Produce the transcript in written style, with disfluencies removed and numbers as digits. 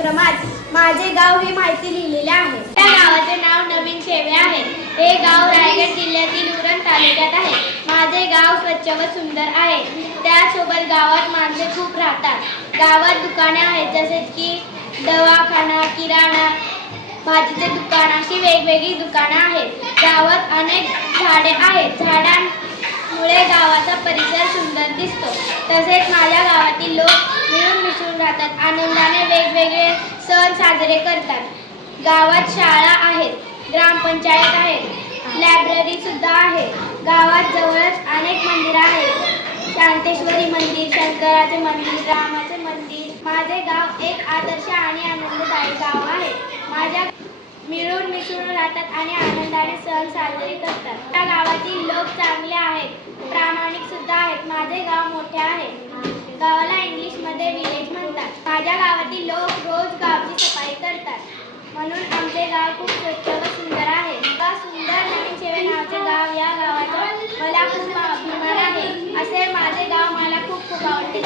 उपक्रमात माझे गाव ही माहिती लिहिलेली आहे। त्या गावाचे नाव नवीन शेवे आहे। हे गाव रायगड जिल्ह्यातील उरण तालुक्यात आहे। माझे गाव स्वच्छ व सुंदर आहे। त्यासोबत गावात माणसे खूप राहतात। गावात दुकाने आहेत, जसे की दवाखाना, किराणा, भाजीचे दुकान अशी वेगवेगळी दुकाने आहेत। गावात अनेक झाडे आहेत। झाडांमुळे गावाचा परिसर सुंदर दिसतो। तसेच माझ्या गावातील लोक मिळून मिसळून राहतात, आनंदाने वेगवेगळे सण साजरे करतात। गावात शाळा आहेत, ग्रामपंचायत आहे, लायब्ररी सुद्धा आहे। गावात जवळच अनेक मंदिरे आहेत, शांतेश्वरी मंदिर, शंकराचे मंदिर, रामाचे मंदिर। माझे गाव एक आदर्श आणि आनंददायी गाव आहे। माझ्या मिळून मिसळून राहतात आणि आनंदाने सण साजरे करतात। या गावातील लोक चांगले आहेत, प्रामाणिक सुद्धा आहेत। माझे गाव मोठे आहे। गावाला इंग्लिशमध्ये विलेज म्हणतात। माझ्या गावातील लोक रोज गावची सफाई करतात, म्हणून आमचे गाव खूप स्वच्छ व सुंदर आहे। सुंदर नवीन शेवे नावाचे गाव, या गावाचा मला खूप अभिमान आहे। असे माझे गाव मला खूप आवडते।